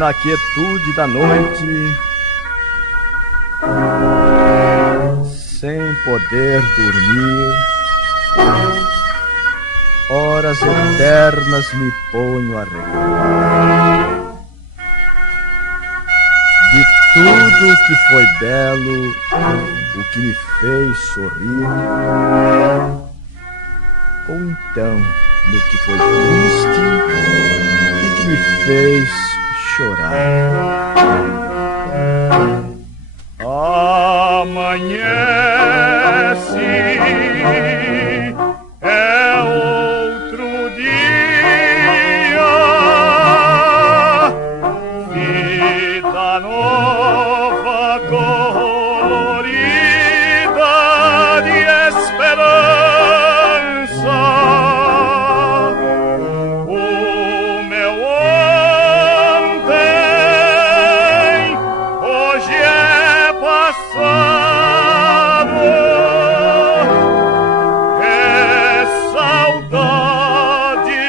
na quietude da noite, sem poder dormir, horas eternas me ponho a recordar de tudo que foi belo, o que me fez sorrir, ou então no que foi triste e que me fez chorar. Amanhece, é outro dia, vida nova, colorida de esperança. O meu ontem hoje é passado. Saudade,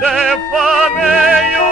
devaneio.